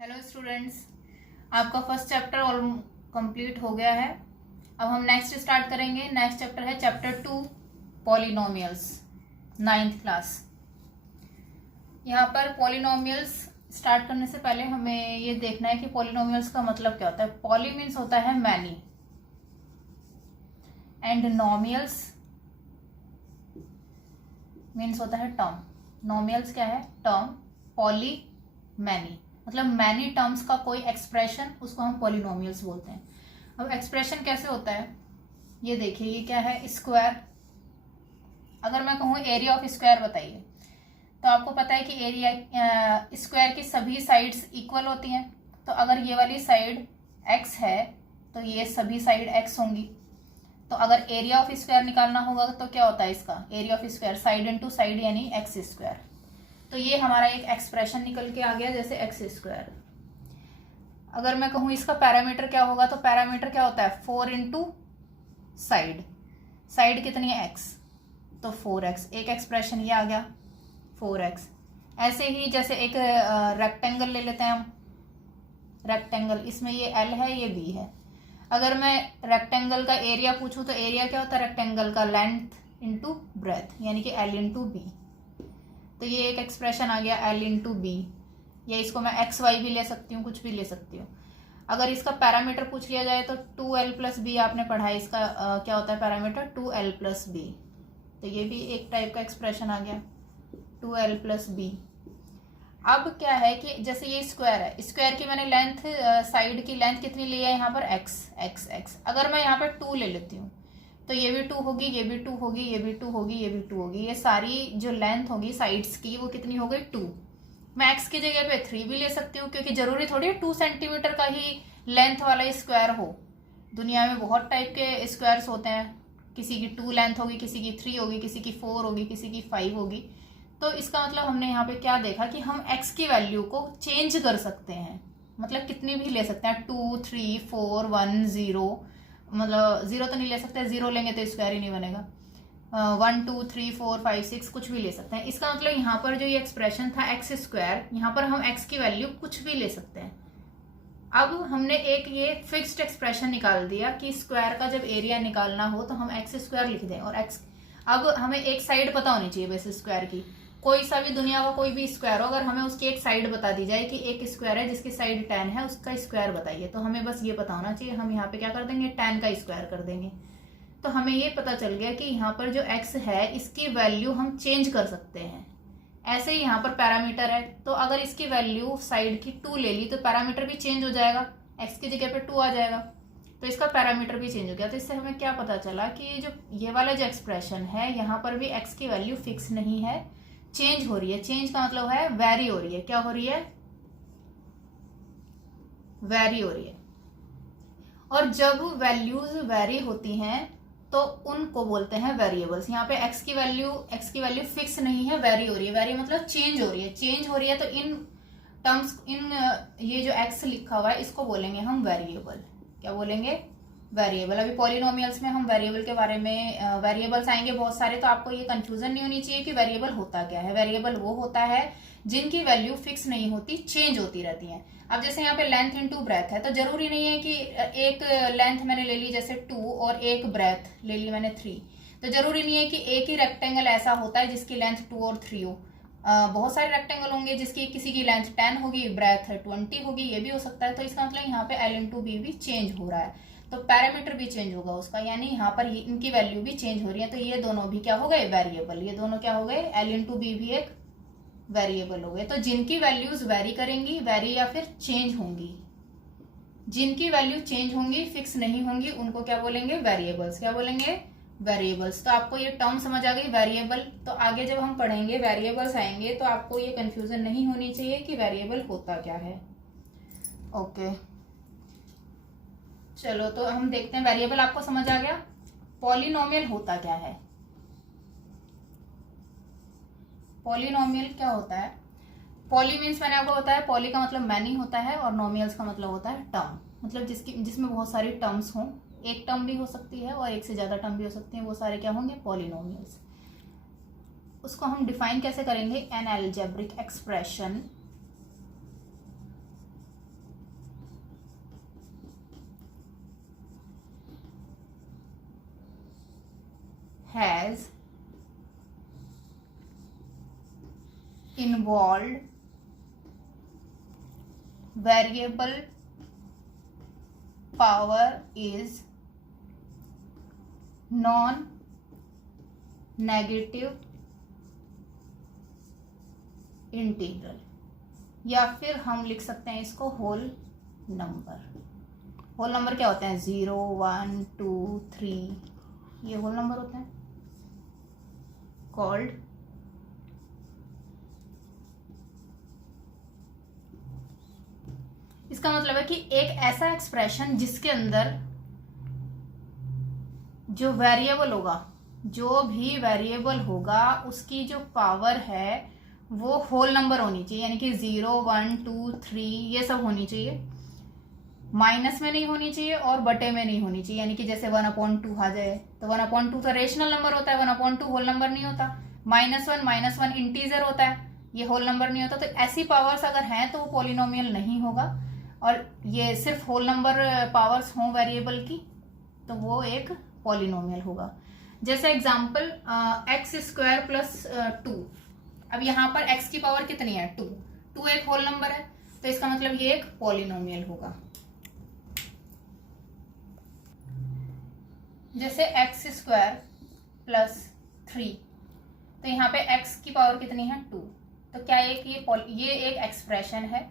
Hello students, आपका first chapter all complete हो गया है। अब हम नेक्स्ट स्टार्ट करेंगे। नेक्स्ट चैप्टर है चैप्टर 2 पॉलिनोमियल्स, 9th क्लास। यहाँ पर पॉलिनोमियल्स स्टार्ट करने से पहले हमें ये देखना है कि पॉलिनोमियल्स का मतलब क्या होता है। पॉली मीन्स होता है मैनी एंड नोमियल्स मीन्स होता है टर्म। नोमियल्स क्या है? टर्म। पॉली मैनी मतलब मैनी टर्म्स का कोई एक्सप्रेशन, उसको हम पॉलिनोमियल्स बोलते हैं। अब एक्सप्रेशन कैसे होता है ये देखिए। ये क्या है? स्क्वायर। अगर मैं कहूँ एरिया ऑफ स्क्वायर बताइए, तो आपको पता है कि एरिया स्क्वायर की सभी साइड्स इक्वल होती हैं। तो अगर ये वाली साइड x है तो ये सभी साइड x होंगी। तो अगर एरिया ऑफ स्क्वायर निकालना होगा तो क्या होता है इसका? Area of square side into side यानी एक्स स्क्वायर। तो ये हमारा एक एक्सप्रेशन निकल के आ गया, जैसे एक्स स्क्वायर। अगर मैं कहूँ इसका पैरामीटर क्या होगा, तो पैरामीटर क्या होता है? 4 इंटू साइड। साइड कितनी है? x, तो 4x। एक एक्सप्रेशन ये आ गया 4x। ऐसे ही जैसे एक रेक्टेंगल ले लेते हैं हम। रेक्टेंगल, इसमें ये l है ये b है। अगर मैं रेक्टेंगल का एरिया पूछूं तो एरिया क्या होता है? रेक्टेंगल का लेंथ इंटू ब्रेथ यानी कि l इंटू बी। तो ये एक एक्सप्रेशन आ गया l इंटू बी। या इसको मैं एक्स वाई भी ले सकती हूँ, कुछ भी ले सकती हूँ। अगर इसका पैरामीटर पूछ लिया जाए तो 2l प्लस बी आपने पढ़ा है। इसका क्या होता है पैरामीटर? 2l plus B. तो ये भी एक टाइप का एक्सप्रेशन आ गया 2l प्लस बी। अब क्या है कि जैसे ये स्क्वायर है, स्क्वायर की मैंने लेंथ, साइड की लेंथ कितनी ली है यहाँ पर? x। अगर मैं यहाँ पर 2 ले लेती हूँ तो ये भी 2 होगी, ये भी 2 होगी, ये भी 2 होगी, ये भी 2 होगी। ये सारी जो लेंथ होगी साइड्स की वो कितनी हो गई? 2। मैं x की जगह पे 3 भी ले सकती हूँ, क्योंकि जरूरी थोड़ी 2 सेंटीमीटर का ही लेंथ वाला स्क्वायर हो। दुनिया में बहुत टाइप के स्क्वायर्स होते हैं। किसी की 2 लेंथ होगी, किसी की 3 होगी, किसी की 4 होगी, किसी की 5 होगी। तो इसका मतलब हमने यहाँ पे क्या देखा कि हम x की वैल्यू को चेंज कर सकते हैं। मतलब कितनी भी ले सकते हैं, 2, 3, 4, 1, 0। मतलब 0 तो नहीं ले सकते, 0 लेंगे तो स्क्वायर ही नहीं बनेगा। 1, 2, 3, 4, 5, 6 कुछ भी ले सकते हैं। इसका मतलब यहाँ पर जो ये एक्सप्रेशन था एक्स स्क्वायर, यहाँ पर हम x की वैल्यू कुछ भी ले सकते हैं। अब हमने एक ये फिक्स्ड एक्सप्रेशन निकाल दिया कि स्क्वायर का जब एरिया निकालना हो तो हम एक्स स्क्वायर लिख दें। और x, अब हमें एक साइड पता होनी चाहिए वैसे स्क्वायर की। कोई सा भी दुनिया का कोई भी स्क्वायर हो, अगर हमें उसकी एक साइड बता दी जाए कि एक स्क्वायर है जिसकी साइड 10 है, उसका स्क्वायर बताइए, तो हमें बस ये पता होना चाहिए। हम यहाँ पे क्या कर देंगे? 10 का स्क्वायर कर देंगे। तो हमें ये पता चल गया कि यहाँ पर जो x है इसकी वैल्यू हम चेंज कर सकते हैं। ऐसे ही यहाँ पर पैरामीटर है, तो अगर इसकी वैल्यू साइड की 2 ले ली तो पैरामीटर भी चेंज हो जाएगा, x की जगह पे 2 आ जाएगा, तो इसका पैरामीटर भी चेंज हो गया। तो इससे हमें क्या पता चला कि जो ये वाला जो एक्सप्रेशन है यहाँ पर भी x की वैल्यू फिक्स नहीं है, चेंज हो रही है। चेंज का मतलब है वेरी हो रही है। क्या हो रही है? वेरी हो रही है। और जब वैल्यूज वेरी होती हैं तो उनको बोलते हैं वेरिएबल्स। यहाँ पे x की वैल्यू फिक्स नहीं है, वेरी हो रही है। वेरी मतलब चेंज हो रही है। चेंज हो रही है तो इन टर्म्स, ये जो x लिखा हुआ है इसको बोलेंगे हम वेरिएबल। क्या बोलेंगे? वेरिएबल। अभी पॉलिनोमियल्स में हम वेरिएबल के बारे में, वेरिएबल्स आएंगे बहुत सारे, तो आपको ये कंफ्यूजन नहीं होनी चाहिए कि वेरिएबल होता क्या है। वेरिएबल वो होता है जिनकी वैल्यू फिक्स नहीं होती, चेंज होती रहती है। अब जैसे यहाँ पे लेंथ इंटू ब्रेथ है, तो जरूरी नहीं है कि एक लेंथ मैंने ले ली जैसे 2 और एक ब्रेथ ले ली मैंने 3, तो जरूरी नहीं है कि एक ही रेक्टेंगल ऐसा होता है जिसकी लेंथ 2 और 3 हो। बहुत सारे रेक्टेंगल होंगे जिसकी किसी की लेंथ 10 होगी, ब्रेथ 20 होगी, ये भी हो सकता है। तो इसका मतलब यहाँ पे l इंटू बी भी चेंज हो रहा है, तो पैरामीटर भी चेंज होगा उसका, यानी यहाँ पर इनकी वैल्यू भी चेंज हो रही है। तो ये दोनों भी क्या हो गए? वेरिएबल। ये दोनों क्या हो गए? l इंटू बी भी एक वेरिएबल हो गए। तो जिनकी वैल्यूज वेरी करेंगी, वेरी या फिर चेंज होंगी, जिनकी वैल्यू चेंज होंगी, फिक्स नहीं होंगी, उनको क्या बोलेंगे? वेरिएबल्स। क्या बोलेंगे? वेरिएबल्स। तो आपको ये टर्म समझ आ गई वेरिएबल। तो आगे जब हम पढ़ेंगे वेरिएबल्स आएंगे तो आपको ये कंफ्यूजन नहीं होनी चाहिए कि वेरिएबल होता क्या है। ओके, चलो तो हम देखते हैं। वेरिएबल आपको समझ आ गया। पॉलिनोमियल होता क्या है? पॉलिनोमियल क्या होता है? पॉली मीन्स मैंने आपको बताया, पॉली का मतलब मैनी होता है और नोमियल्स का मतलब होता है टर्म। मतलब जिसमें बहुत सारी टर्म्स हों। एक टर्म भी हो सकती है और एक से ज्यादा टर्म भी हो सकती है, वो सारे क्या होंगे? पॉलिनोमियल्स। उसको हम डिफाइन कैसे करेंगे? N algebraic expression has involve variable power is non negative integral, या फिर हम लिख सकते हैं इसको होल नंबर। होल नंबर क्या होते हैं? 0, 1, 2, 3, ये होल नंबर होते हैं, कॉल्ड इसका मतलब है कि एक ऐसा एक्सप्रेशन जिसके अंदर जो वेरिएबल होगा, जो भी वेरिएबल होगा उसकी जो पावर है वो होल नंबर होनी चाहिए, यानी कि 0, 1, 2, 3 ये सब होनी चाहिए, माइनस में नहीं होनी चाहिए और बटे में नहीं होनी चाहिए। यानी कि जैसे 1/2 आ जाए तो 1/2 तो रेशनल नंबर होता है, 1/2 होल नंबर नहीं होता। -1 इंटीजर होता है, ये होल नंबर नहीं होता। तो ऐसी पावर्स अगर हैं तो वो पॉलिनोमियल नहीं होगा, और ये सिर्फ होल नंबर पावर्स हों वेरिएबल की तो वो एक पॉलिनोमियल होगा। जैसे एग्जाम्पल x² + 2, अब यहाँ पर x की पावर कितनी है? 2 एक होल नंबर है, तो इसका मतलब ये एक पॉलिनोमियल होगा। जैसे x² + 3, तो यहाँ पे x की पावर कितनी है? 2, तो क्या ये एक एक्सप्रेशन है।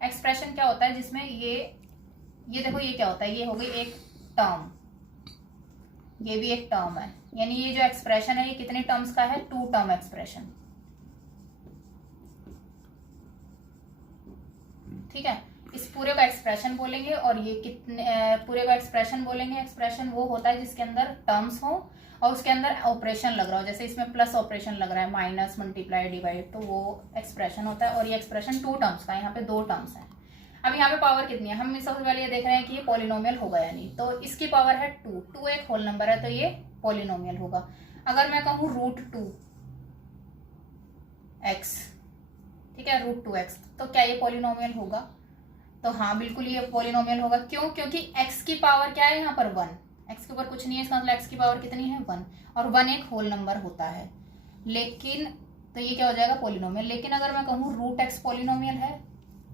एक्सप्रेशन क्या होता है जिसमें ये देखो ये क्या होता है, ये हो गई एक टर्म, ये भी एक टर्म है, यानी ये जो एक्सप्रेशन है ये कितने टर्म्स का है? 2 टर्म एक्सप्रेशन, ठीक है। इस पूरे का एक्सप्रेशन बोलेंगे, और ये कितने पूरे का एक्सप्रेशन बोलेंगे। एक्सप्रेशन वो होता है जिसके अंदर टर्म्स हो और उसके अंदर ऑपरेशन लग रहा हो, जैसे इसमें प्लस ऑपरेशन लग रहा है, माइनस, मल्टीप्लाई, डिवाइड, तो वो एक्सप्रेशन होता है। और ये एक्सप्रेशन 2 टर्म्स का है, यहाँ पे 2 टर्म्स है। अब यहाँ पे पावर कितनी है? हम सबसे पहले ये देख रहे हैं कि ये पॉलिनोमियल होगा या नहीं, तो इसकी पावर है 2 एक होल नंबर है, तो ये पॉलिनोमियल होगा। अगर मैं कहूँ √2x, ठीक है, √2x, तो क्या ये पॉलिनोमियल होगा? तो हाँ बिल्कुल ये पॉलिनोमियल होगा। क्यों? क्योंकि x की पावर क्या है यहाँ पर? 1, x के ऊपर कुछ नहीं है, इसका मतलब x की पावर कितनी है? 1, और 1 एक होल नंबर होता है। लेकिन तो ये क्या हो जाएगा? पॉलिनोमियल। लेकिन अगर मैं कहूँ √x पॉलिनोमियल है,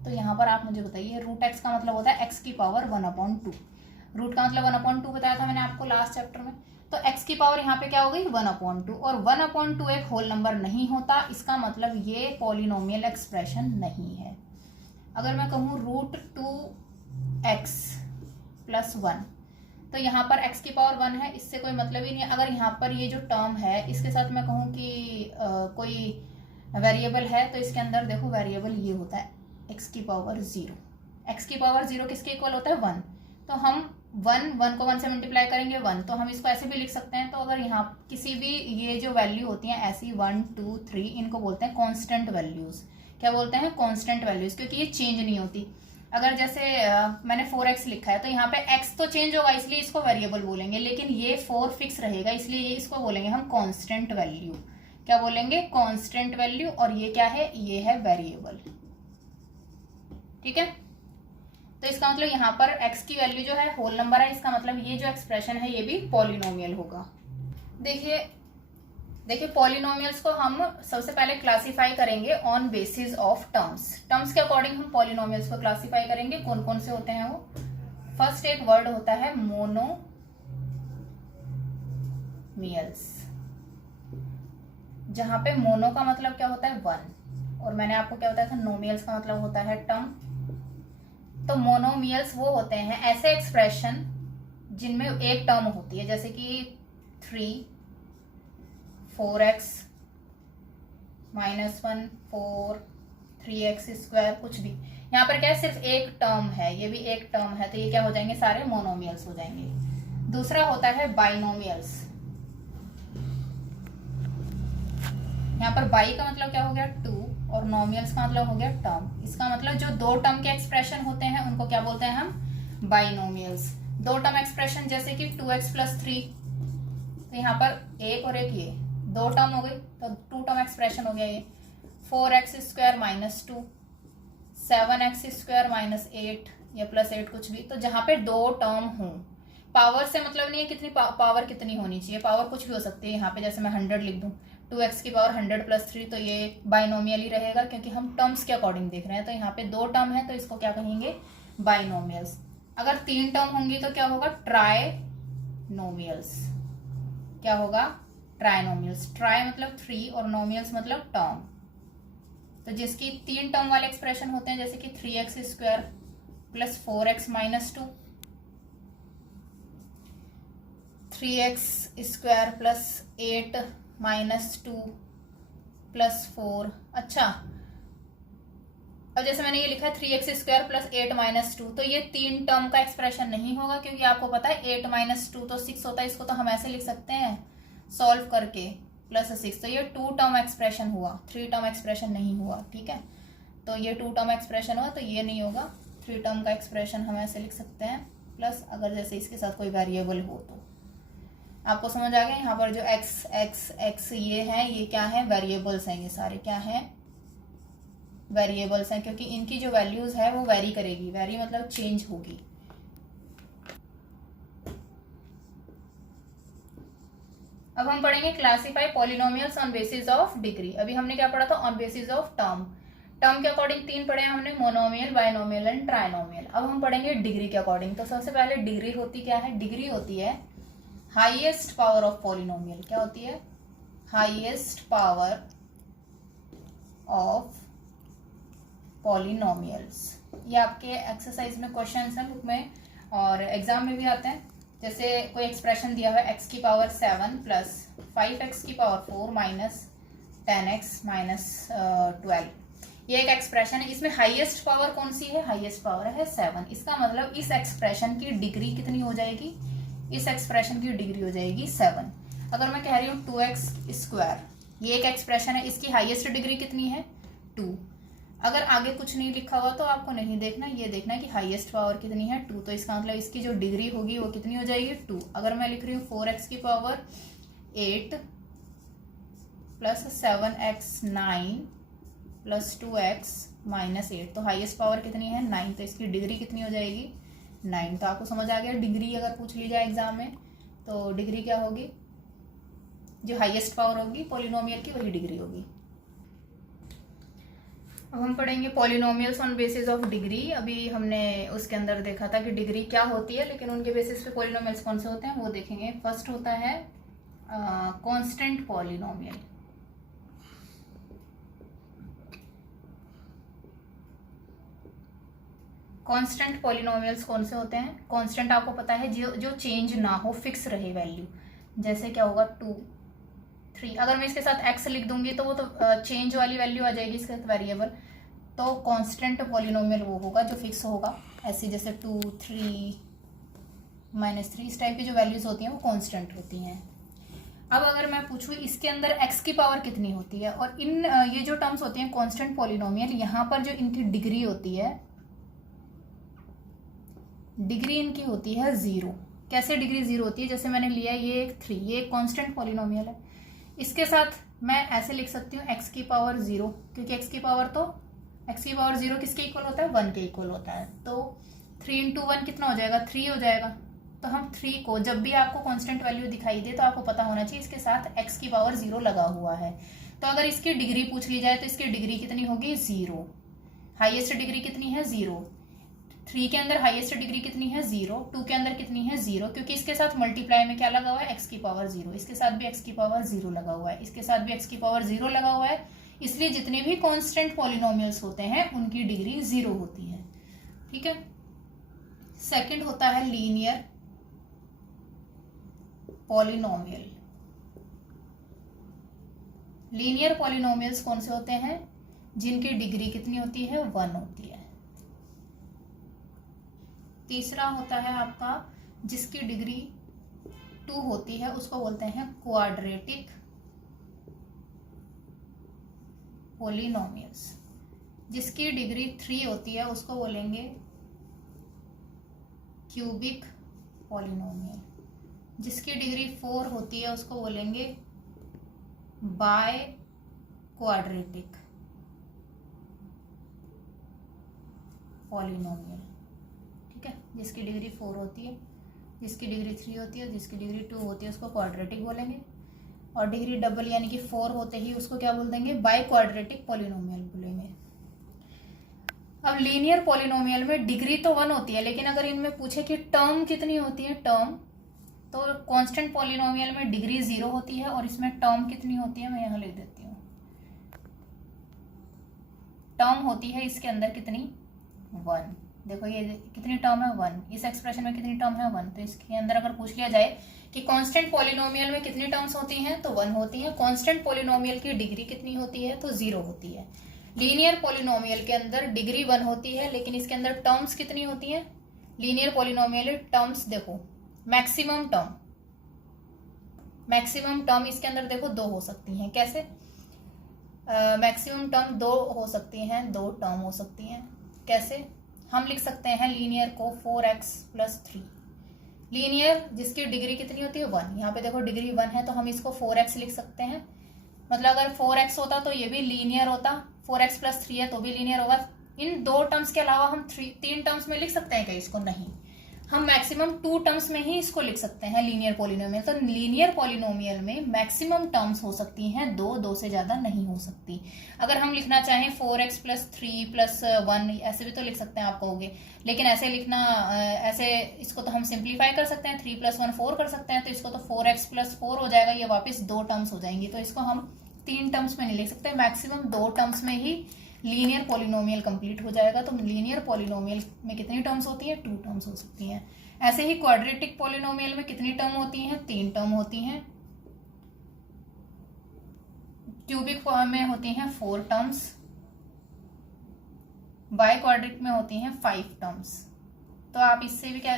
तो यहाँ पर आप मुझे बताइए, √x का मतलब होता है x की पावर 1/2। रूट का मतलब 1/2 बताया था मैंने आपको लास्ट चैप्टर में। तो x की पावर यहाँ पे क्या हो गई? 1/2, और 1/2 एक होल नंबर नहीं होता, इसका मतलब ये पॉलिनोमियल एक्सप्रेशन नहीं है। अगर मैं कहूँ √2x + 1, तो यहाँ पर x की पावर 1 है, इससे कोई मतलब ही नहीं है। अगर यहाँ पर ये जो टर्म है इसके साथ मैं कहूँ कि कोई वेरिएबल है, तो इसके अंदर देखो वेरिएबल ये होता है x की पावर 0। x की पावर 0 किसके इक्वल होता है? 1। तो हम 1 को 1 से मल्टीप्लाई करेंगे 1, तो हम इसको ऐसे भी लिख सकते हैं। तो अगर यहाँ किसी भी ये जो वैल्यू होती हैं ऐसी 1, 2, 3, इनको बोलते हैं कॉन्स्टेंट वैल्यूज। क्या बोलते हैं? कॉन्स्टेंट वैल्यूज, क्योंकि ये चेंज नहीं होती। अगर जैसे मैंने 4x लिखा है, तो यहाँ पे x तो चेंज होगा इसलिए इसको वेरिएबल बोलेंगे, लेकिन ये 4 फिक्स रहेगा इसलिए ये इसको बोलेंगे हम कॉन्स्टेंट वैल्यू। क्या बोलेंगे? Constant value. और ये क्या है? ये है वेरिएबल, ठीक है। तो इसका मतलब यहाँ पर x की वैल्यू जो है होल नंबर है, इसका मतलब ये जो एक्सप्रेशन है ये भी पॉलिनोमियल होगा। देखिए पॉलिनोमियल्स को हम सबसे पहले क्लासिफाई करेंगे on basis of terms. Terms के अकॉर्डिंग हम पॉलिनोमियल्स को क्लासिफाई करेंगे। कौन कौन से होते हैं वो? फर्स्ट एक वर्ड होता है मोनोमियल्स, जहां पे मोनो का मतलब क्या होता है? 1, और मैंने आपको क्या बताया था? नोमियल्स का मतलब होता है टर्म। तो मोनोमियल्स वो होते हैं ऐसे एक्सप्रेशन जिनमें एक टर्म होती है, जैसे कि 3, 4x -1, 4, 3x², कुछ भी। यहाँ पर क्या है? सिर्फ एक टर्म है, ये भी एक टर्म है, तो ये क्या हो जाएंगे? सारे मोनोमियल्स हो जाएंगे। दूसरा होता है बाइनोमियल्स। यहाँ पर बाई का मतलब क्या हो गया? 2, और नोमियल्स का मतलब हो गया टर्म। इसका मतलब जो 2 टर्म के एक्सप्रेशन होते हैं उनको क्या बोलते हैं हम? बाइनोमियल्स। 2 टर्म एक्सप्रेशन जैसे कि 2x + 3, तो यहाँ पर एक और एक ये 2 टर्म हो गई, तो 2 टर्म एक्सप्रेशन हो गया ये। 4x² - 2, 7x² - 8 या +8 कुछ भी। तो जहाँ पे 2 टर्म हों, पावर से मतलब नहीं है कितनी पावर कितनी होनी चाहिए, पावर कुछ भी हो सकती है। यहाँ पे जैसे मैं 100 लिख दूँ, 2x की पावर 100 + 3, तो ये बाइनोमियल ही रहेगा क्योंकि हम टर्म्स के अकॉर्डिंग देख रहे हैं। तो यहाँ पे 2 टर्म है तो इसको क्या कहेंगे, बाइनोमियल्स। अगर 3 टर्म होंगी तो क्या होगा, ट्राइनोमियल्स। क्या होगा, ट्राइनोमियल्स। ट्राई मतलब 3 और नोमियल्स मतलब टर्म। तो जिसकी 3 टर्म वाले एक्सप्रेशन होते हैं, जैसे कि 3x² + 4x - 2, 3x² + 8 - 2 + 4। अच्छा, अब जैसे मैंने ये लिखा है 3x² + 8 - 2, तो ये 3 टर्म का एक्सप्रेशन नहीं होगा क्योंकि आपको पता है 8 - 2 तो 6 होता है। इसको तो हम ऐसे लिख सकते हैं सॉल्व करके +6, तो ये 2 टर्म एक्सप्रेशन हुआ, 3 टर्म एक्सप्रेशन नहीं हुआ। ठीक है, तो ये 2 टर्म एक्सप्रेशन हुआ, तो ये नहीं होगा। 3 टर्म का एक्सप्रेशन हम ऐसे लिख सकते हैं प्लस, अगर जैसे इसके साथ कोई वेरिएबल हो तो। आपको समझ आ गया, यहाँ पर जो x ये है, ये क्या है, वेरिएबल्स हैं। ये सारे क्या हैं, वेरिएबल्स हैं, क्योंकि इनकी जो वैल्यूज है वो वेरी करेगी। वेरी मतलब चेंज होगी। अब हम पढ़ेंगे classify polynomials on basis of degree. अभी हमने क्या पढ़ा था, on basis of term. Term के अकॉर्डिंग 3 पढ़े हैं हमने, मोनोमियल, बाइनोमियल एंड ट्राइनोमियल। अब हम पढ़ेंगे डिग्री के अकॉर्डिंग। तो सबसे पहले डिग्री होती क्या है, डिग्री होती है हाईएस्ट पावर ऑफ पॉलिनोमियल। क्या होती है, हाईएस्ट पावर ऑफ पॉलिनोमियल्स। ये आपके एक्सरसाइज में क्वेश्चन हैं बुक में और एग्जाम में भी आते हैं। जैसे कोई एक्सप्रेशन दिया हुआ है x की पावर 7 + 5x की पावर 4 - 10x - 12। ये एक एक्सप्रेशन है, इसमें हाईएस्ट पावर कौन सी है, हाईएस्ट पावर है 7। इसका मतलब इस एक्सप्रेशन की डिग्री कितनी हो जाएगी, इस एक्सप्रेशन की डिग्री हो जाएगी 7। अगर मैं कह रही हूँ 2x², ये एक एक्सप्रेशन है, इसकी हाईएस्ट डिग्री कितनी है 2। अगर आगे कुछ नहीं लिखा हुआ तो आपको नहीं देखना, ये देखना है कि हाईएस्ट पावर कितनी है 2। तो इसका मतलब इसकी जो डिग्री होगी वो कितनी हो जाएगी 2। अगर मैं लिख रही हूँ 4x की पावर 8 + 7x 9 + 2x - 8, तो हाईएस्ट पावर कितनी है 9, तो इसकी डिग्री कितनी हो जाएगी 9। तो आपको समझ आ गया, डिग्री अगर पूछ ली जाए एग्जाम में तो डिग्री क्या होगी, जो हाईएस्ट पावर होगी पॉलिनोमियल की वही डिग्री होगी। अब हम पढ़ेंगे polynomials on basis of degree. अभी हमने उसके अंदर देखा था कि डिग्री क्या होती है, लेकिन उनके बेसिस पे पॉलिनोमियल्स कौन से होते हैं वो देखेंगे। फर्स्ट होता है कांस्टेंट पॉलिनोमियल। कांस्टेंट पॉलिनोमियल्स कौन से होते हैं, कांस्टेंट आपको पता है जो चेंज ना हो, फिक्स रहे वैल्यू। जैसे क्या होगा 2 3, अगर मैं इसके साथ x लिख दूंगी तो वो तो चेंज वाली वैल्यू आ जाएगी इसके साथ वेरिएबल। तो कांस्टेंट पॉलिनोमियल वो होगा जो फिक्स होगा। ऐसे जैसे 2 3 -3, इस टाइप की जो वैल्यूज होती हैं वो कांस्टेंट होती हैं। अब अगर मैं पूछूं इसके अंदर x की पावर कितनी होती है, और इन ये जो टर्म्स होती हैं कांस्टेंट पॉलिनोमियल, यहाँ पर जो इनकी डिग्री होती है, डिग्री इनकी होती है 0। कैसे डिग्री 0 होती है, जैसे मैंने लिया ये एक 3, ये एक कांस्टेंट पॉलिनोमियल है। इसके साथ मैं ऐसे लिख सकती हूँ x की पावर 0, क्योंकि x की पावर 0 किसके इक्वल होता है, 1 के इक्वल होता है। तो 3 × 1 कितना हो जाएगा, 3 हो जाएगा। तो हम 3 को जब भी आपको कांस्टेंट वैल्यू दिखाई दे तो आपको पता होना चाहिए इसके साथ x की पावर 0 लगा हुआ है। तो अगर इसकी डिग्री पूछ ली जाए तो इसकी डिग्री कितनी होगी 0। हाईएस्ट डिग्री कितनी है 0। 3 के अंदर हाईएस्ट डिग्री कितनी है 0, 2 के अंदर कितनी है 0, क्योंकि इसके साथ मल्टीप्लाई में क्या लगा हुआ है x की पावर 0, इसके साथ भी x की पावर 0 लगा हुआ है, इसके साथ भी x की पावर 0 लगा हुआ है। इसलिए जितने भी कांस्टेंट पॉलिनोमियल्स होते हैं उनकी डिग्री 0 होती है। ठीक है। सेकंड होता है लीनियर पॉलिनोमियल। लीनियर पॉलिनोमियल्स कौन से होते हैं, जिनकी डिग्री कितनी होती है 1 होती है। तीसरा होता है आपका जिसकी डिग्री 2 होती है, उसको बोलते हैं क्वाड्रेटिक पॉलिनोमियल्स। जिसकी डिग्री 3 होती है उसको बोलेंगे क्यूबिक पॉलिनोमियल। जिसकी डिग्री 4 होती है उसको बोलेंगे बाय क्वाड्रेटिक पॉलिनोमियल। ठीक है, जिसकी डिग्री 4 होती है जिसकी डिग्री 3 होती है, जिसकी डिग्री 2 होती है उसको क्वाड्रेटिक बोलेंगे, और डिग्री डबल यानी कि 4 होते ही उसको क्या बोल देंगे, बाई क्वाड्रेटिक पॉलिनोमियल बोलेंगे। अब लीनियर पॉलिनोमियल में डिग्री तो 1 होती है, लेकिन अगर इनमें पूछे कि टर्म कितनी होती है, टर्म, तो कांस्टेंट पॉलिनोमियल में डिग्री 0 होती है और इसमें टर्म कितनी होती है, मैं यहाँ लिख देती हूँ। टर्म होती है इसके अंदर कितनी, 1। देखो ये कितनी टर्म है, 1। इस एक्सप्रेशन में कितनी टर्म है, 1। तो इसके अंदर अगर पूछ लिया जाए कि कांस्टेंट पॉलिनोमियल में कितनी टर्म्स होती हैं, तो 1 होती है। कांस्टेंट पॉलिनोमियल की डिग्री कितनी होती है, तो 0 होती है। लीनियर पॉलिनोमियल के अंदर डिग्री 1 होती है, लेकिन इसके अंदर टर्म्स कितनी होती हैं, लीनियर पॉलिनोमियल टर्म्स देखो, मैक्सिमम टर्म इसके अंदर देखो 2 हो सकती हैं। कैसे मैक्सिमम टर्म 2 हो सकती हैं, 2 टर्म हो सकती हैं। कैसे हम लिख सकते हैं लीनियर को 4x + 3। लीनियर जिसकी डिग्री कितनी होती है, 1। यहाँ पे देखो डिग्री 1 है तो हम इसको 4x लिख सकते हैं। मतलब अगर 4x होता तो ये भी लीनियर होता, 4x + 3 है तो भी लीनियर होगा। इन 2 टर्म्स के अलावा हम 3 टर्म्स में लिख सकते हैं क्या इसको, नहीं। हम मैक्सिमम 2 टर्म्स में ही इसको लिख सकते हैं लीनियर पॉलिनोमियल। तो लीनियर पॉलिनोमियल में मैक्सिमम टर्म्स हो सकती हैं 2 से ज़्यादा नहीं हो सकती। अगर हम लिखना चाहें 4x + 3 + 1 ऐसे भी तो लिख सकते हैं, आप कहोगे, लेकिन ऐसे लिखना, ऐसे इसको तो हम सिंप्लीफाई कर सकते हैं, 3 + 1 4 कर सकते हैं, तो इसको तो 4x + 4 हो जाएगा, ये वापस 2 टर्म्स हो जाएंगी। तो इसको हम 3 टर्म्स में नहीं लिख सकते, मैक्सिमम 2 टर्म्स में ही लीनियर पॉलिनोमियल कंप्लीट हो जाएगा। तो लीनियर पॉलिनोमियल में कितनी टर्म्स होती हैं, 2 टर्म्स हो सकती हैं। ऐसे ही क्वाड्रेटिक पॉलिनोमियल में कितनी टर्म होती हैं, 3 टर्म होती हैं। क्यूबिक फॉर्म में होती हैं 4 टर्म्स। बाय क्वाड्रेटिक में होती हैं 5 टर्म्स। तो आप इससे भी क्या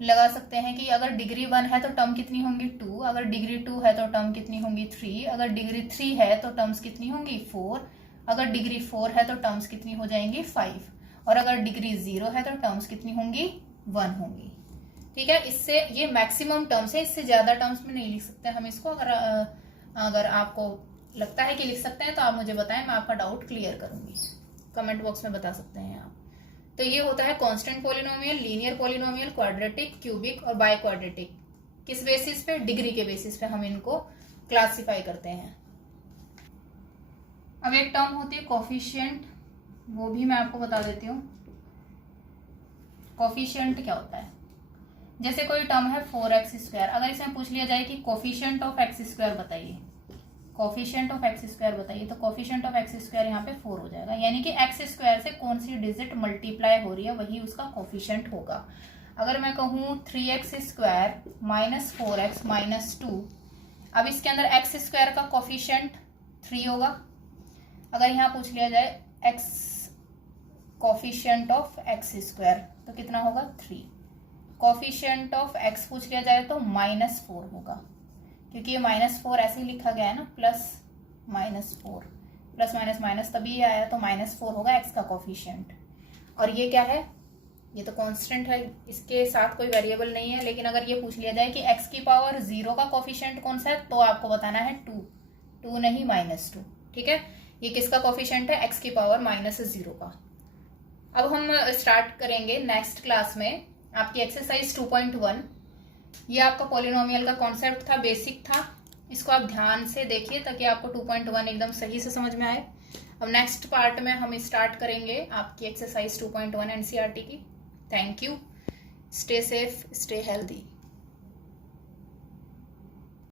लगा सकते हैं कि अगर डिग्री 1 है तो टर्म कितनी होंगी, 2। अगर डिग्री 2 है तो टर्म कितनी होंगी, 3। अगर डिग्री 3 है तो टर्म्स कितनी होंगी, 4। अगर डिग्री 4 है तो टर्म्स कितनी हो जाएंगी, 5। और अगर डिग्री 0 है तो टर्म्स कितनी होंगी, 1 होंगी। ठीक है, इससे ये मैक्सिमम टर्म्स है, इससे ज्यादा टर्म्स में नहीं लिख सकते हम इसको। अगर आपको लगता है कि लिख सकते हैं तो आप मुझे बताएं, मैं आपका डाउट क्लियर करूंगी। कमेंट बॉक्स में बता सकते हैं आप। तो ये होता है constant polynomial, linear polynomial, quadratic, cubic और बाय क्वाड्रेटिक। किस बेसिस पे, डिग्री के बेसिस पे हम इनको क्लासिफाई करते हैं। अब एक टर्म होती है कोफिशिएंट, वो भी मैं आपको बता देती हूँ। कोफिशिएंट क्या होता है, जैसे कोई टर्म है 4x², अगर इसमें पूछ लिया जाए कि कोफिशिएंट ऑफ x² बताइए, कोफिशिएंट ऑफ x² बताइए, तो कोफिशिएंट ऑफ x² यहाँ पे 4 हो जाएगा, यानी कि x² से कौन सी डिजिट मल्टीप्लाई हो रही है वही उसका कोफिशिएंट होगा। अगर मैं कहूँ 3x² - 4x - 2, अब इसके अंदर x² का कोफिशिएंट 3 होगा। अगर यहाँ पूछ लिया जाए x कोफिशिएंट ऑफ x² तो कितना होगा, 3। कोफिशिएंट ऑफ x पूछ लिया जाए तो -4 होगा, क्योंकि ये -4 ऐसे ही लिखा गया है ना, +-4, प्लस तभी आया, तो -4 होगा x का कोफिशिएंट। और ये क्या है, ये तो कांस्टेंट है, इसके साथ कोई वेरिएबल नहीं है। लेकिन अगर ये पूछ लिया जाए कि x की पावर 0 का कोफिशिएंट कौन सा है, तो आपको बताना है 2 नहीं -2। ठीक है, ये किसका कोफिशिएंट है, x की पावर -0 का। अब हम स्टार्ट करेंगे नेक्स्ट क्लास में आपकी एक्सरसाइज 2.1। ये आपका पॉलिनोमियल का कॉन्सेप्ट था, बेसिक था। इसको आप ध्यान से देखिए ताकि आपको 2.1 एकदम सही से समझ में आए। अब नेक्स्ट पार्ट में हम स्टार्ट करेंगे आपकी एक्सरसाइज 2.1 एनसीईआरटी की। Thank you, stay safe, stay healthy.